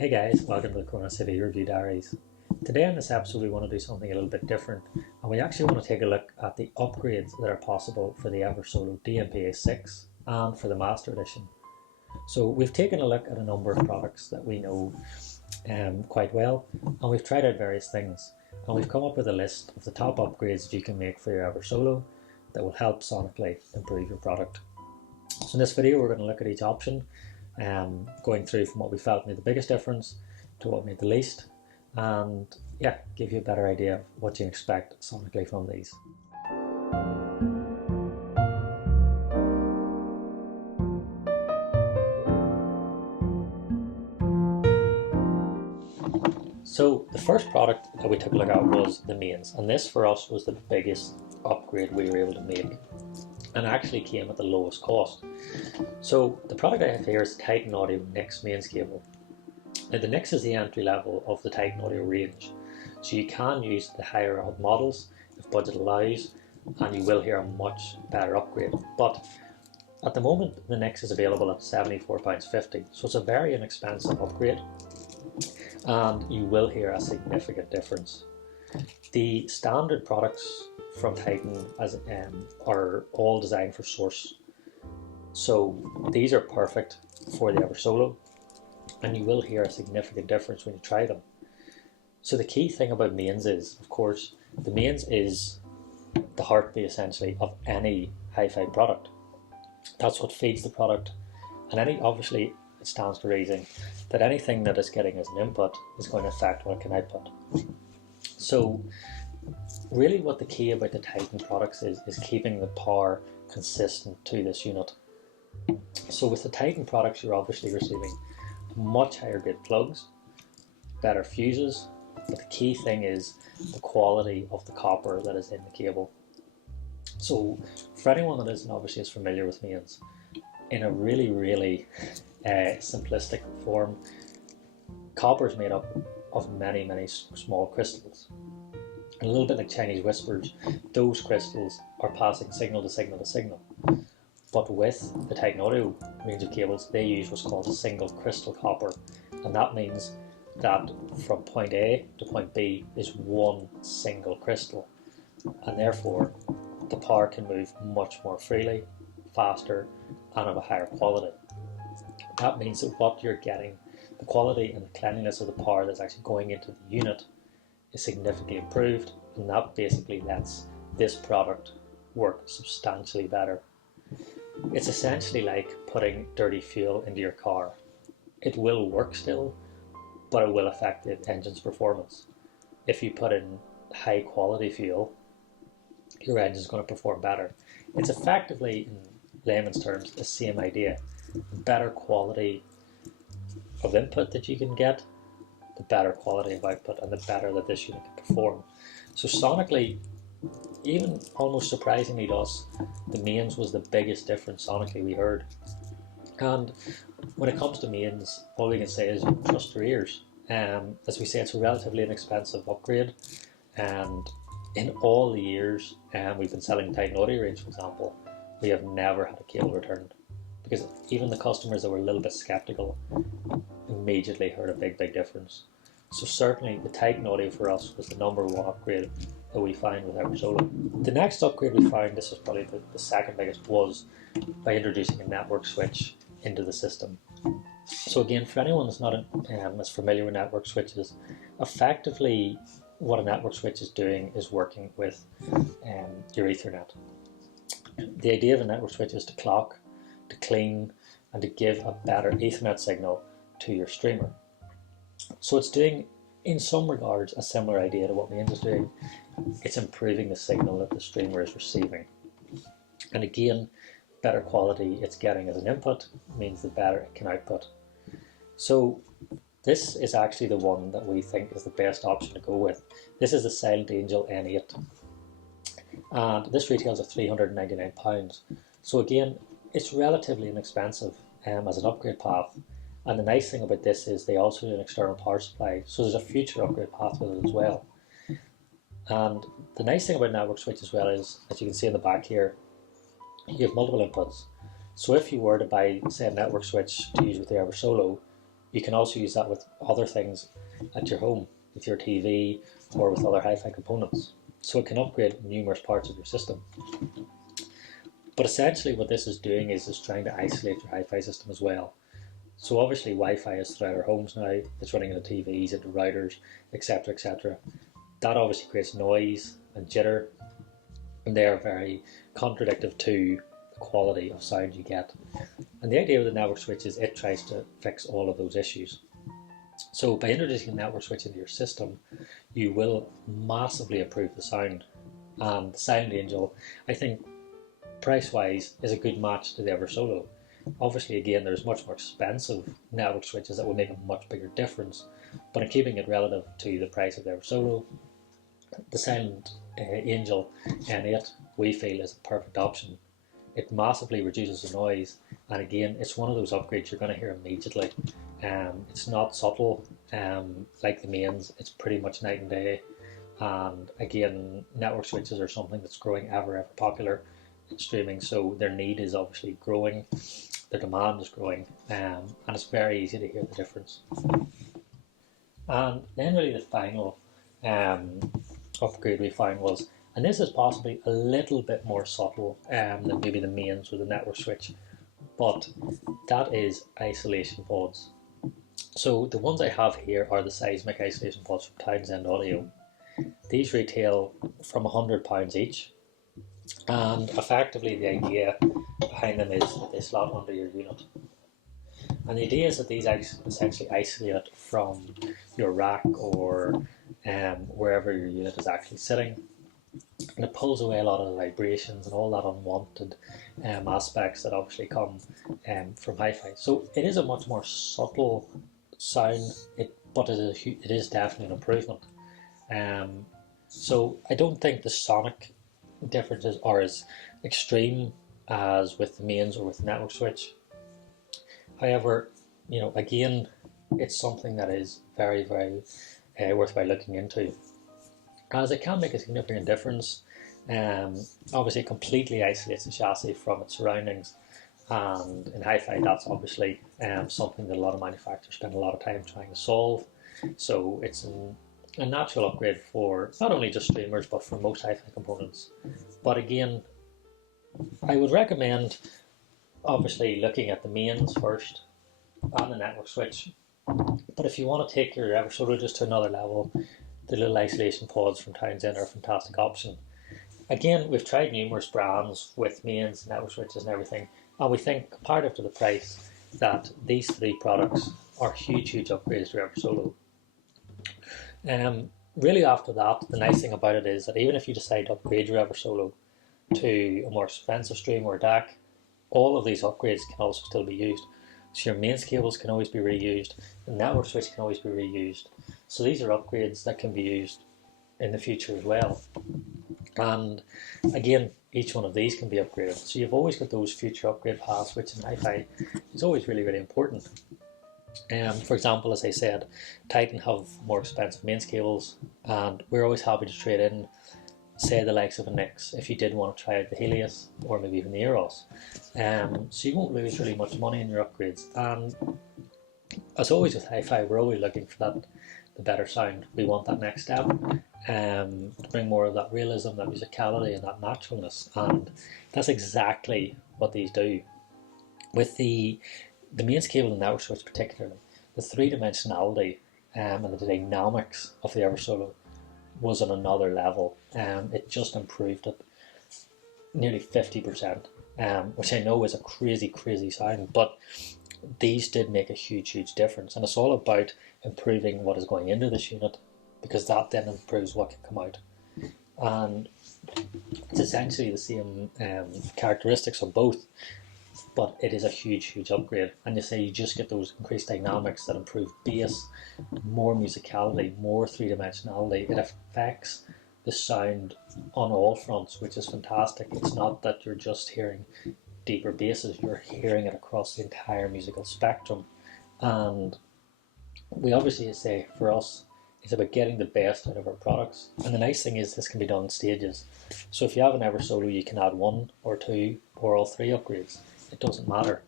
Hey guys, welcome to the Kronos review diaries. Today in this episode we want to do something a little bit different, and we actually want to take a look at the upgrades that are possible for the EVERSOLO DMP-A6 and for the Master Edition. So we've taken a look at a number of products that we know quite well, and we've tried out various things, and we've come up with a list of the top upgrades that you can make for your EVERSOLO that will help sonically improve your product. So in this video we're going to look at each option, going through from what we felt made the biggest difference to what made the least, and yeah, give you a better idea of what you can expect sonically from these. So the first product that we took a look at was the mains, and this for us was the biggest upgrade we were able to make, and actually came at the lowest cost. So the product I have here is the Titan Audio NIX mains cable. Now the NIX is the entry level of the Titan Audio range, so you can use the higher up models if budget allows, and you will hear a much better upgrade. But at the moment the NIX is available at £74.50, so it's a very inexpensive upgrade, and you will hear a significant difference. The standard products from Titan are all designed for source, so these are perfect for the EVERSOLO, and you will hear a significant difference when you try them. So the key thing about mains is, of course, the mains is the heartbeat essentially of any hi-fi product. That's what feeds the product, and obviously it stands to reason that anything that is getting as an input is going to affect what it can output. So really what the key about the Titan products is keeping the power consistent to this unit. So with the Titan products you're obviously receiving much higher grade plugs, better fuses, but the key thing is the quality of the copper that is in the cable. So for anyone that isn't obviously as familiar with mains, in a really simplistic form, copper is made up of many small crystals. And a little bit like Chinese whispers, those crystals are passing signal to signal to signal. But with the Titan Audio range of cables, they use what's called a single crystal copper, and that means that from point A to point B is one single crystal, and therefore the power can move much more freely, faster, and of a higher quality. That means that what you're getting, the quality and the cleanliness of the power that's actually going into the unit, is significantly improved, and that basically lets this product work substantially better. It's essentially like putting dirty fuel into your car. It will work still, but it will affect the engine's performance. If you put in high quality fuel, your engine's going to perform better. It's effectively, in layman's terms, the same idea. The better quality of input that you can get, the better quality of output, and the better that this unit can perform. So sonically, even almost surprisingly to us, the mains was the biggest difference sonically we heard. And when it comes to mains, all we can say is trust your ears. As we say, it's a relatively inexpensive upgrade, and in all the years we've been selling the Titan Audio range, for example, we have never had a cable returned, because even the customers that were a little bit skeptical immediately heard a big difference. So certainly the Titan Audio for us was the #1 upgrade that we find with EVERSOLO. The next upgrade we found, this was probably the second biggest, was by introducing a network switch into the system. So again, for anyone that's not as familiar with network switches, effectively what a network switch is doing is working with your Ethernet. The idea of a network switch is to clock, to clean, and to give a better Ethernet signal to your streamer. So it's doing, in some regards, a similar idea to what mains is doing. It's improving the signal that the streamer is receiving. And again, better quality it's getting as an input means the better it can output. So this is actually the one that we think is the best option to go with. This is the Silent Angel N8. And this retails at £399. So again, it's relatively inexpensive as an upgrade path. And the nice thing about this is they also do an external power supply, so there's a future upgrade path with it as well. And the nice thing about network switch as well is, as you can see in the back here, you have multiple inputs. So if you were to buy, say, a network switch to use with the EVERSOLO, you can also use that with other things at your home, with your TV or with other hi-fi components. So it can upgrade numerous parts of your system. But essentially what this is doing is trying to isolate your hi-fi system as well. So obviously Wi-Fi is throughout our homes now, it's running into TVs, into routers, etc, etc. That obviously creates noise and jitter, and they are very contradictory to the quality of sound you get. And the idea of the network switch is it tries to fix all of those issues. So by introducing a network switch into your system, you will massively improve the sound. And the Sound Angel, I think, price-wise, is a good match to the EVERSOLO. Obviously, again, there's much more expensive network switches that will make a much bigger difference, but in keeping it relative to the price of the EVERSOLO, the Sound Angel N8 we feel is a perfect option. It massively reduces the noise, and again, it's one of those upgrades you're going to hear immediately. It's not subtle like the mains, it's pretty much night and day. And again, network switches are something that's growing ever popular in streaming, so their need is obviously growing, their demand is growing, and it's very easy to hear the difference. And then really the final upgrade we found was, and this is possibly a little bit more subtle than maybe the mains or the network switch, but that is isolation pods. So the ones I have here are the seismic isolation pods from Townsend Audio. These retail from £100 each, and effectively the idea behind them is that they slot under your unit. And the idea is that these essentially isolate from your rack or wherever your unit is actually sitting, and it pulls away a lot of the vibrations and all that unwanted aspects that obviously come from hi-fi. So it is a much more subtle sound, but it is definitely an improvement. So I don't think the sonic differences are as extreme as with the mains or with the network switch. However, again, it's something that is very, very worthwhile looking into, as it can make a significant difference. Obviously, it completely isolates the chassis from its surroundings, and in hi-fi, that's obviously something that a lot of manufacturers spend a lot of time trying to solve. So it's a natural upgrade for not only just streamers, but for most hi-fi components. But again, I would recommend obviously looking at the mains first and the network switch. But if you want to take your EVERSOLO just to another level, the little isolation pods from Townsend are a fantastic option. Again, we've tried numerous brands with mains, network switches and everything, and we think, comparative to the price, that these three products are huge upgrades to EVERSOLO. Really after that, the nice thing about it is that even if you decide to upgrade your EVERSOLO to a more expensive stream or DAC, all of these upgrades can also still be used. So your mains cables can always be reused, the network switch can always be reused. So these are upgrades that can be used in the future as well. And again, each one of these can be upgraded. So you've always got those future upgrade paths, which in hi-fi is always really, really important. For example, as I said, Titan have more expensive mains cables, and we're always happy to trade in, say, the likes of a Nix if you did want to try out the Helios or maybe even the Eros. So you won't lose really much money in your upgrades. And as always with hi-fi, we're always looking for the better sound. We want that next step, to bring more of that realism, that musicality and that naturalness, and that's exactly what these do. With the mains cable and network switch particularly, the three-dimensionality and the dynamics of the EVERSOLO was on another level. It just improved it nearly 50%, which I know is a crazy sound, but these did make a huge difference. And it's all about improving what is going into this unit, because that then improves what can come out. And it's essentially the same characteristics of both, but it is a huge upgrade. And you say you just get those increased dynamics that improve bass, more musicality, more three-dimensionality. It affects the sound on all fronts, which is fantastic. It's not that you're just hearing deeper basses, you're hearing it across the entire musical spectrum. And we obviously say, for us, it's about getting the best out of our products. And the nice thing is this can be done in stages. So if you have an EVERSOLO, you can add 1 or 2 or all 3 upgrades. It doesn't matter.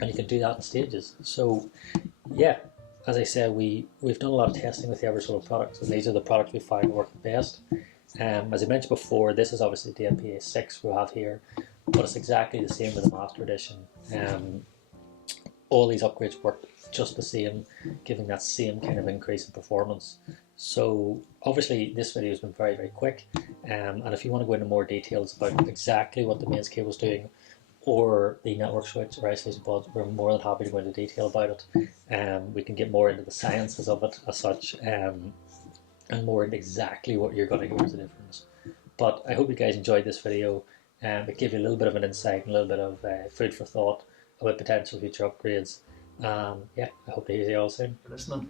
And you can do that in stages. So yeah, as I said, we've done a lot of testing with the EVERSOLO products, and these are the products we find work best. As I mentioned before, this is obviously the DMP-A6 we have here, but it's exactly the same with the Master Edition. All these upgrades work just the same, giving that same kind of increase in performance. So obviously this video has been very, very quick, and if you want to go into more details about exactly what the mains cable is doing, or the network switch or isolation pods, we're more than happy to go into detail about it. We can get more into the sciences of it as such, and more into exactly what you're going to hear as a difference. But I hope you guys enjoyed this video. It gave you a little bit of an insight and a little bit of food for thought about potential future upgrades. Yeah, I hope to hear you all soon. Listening.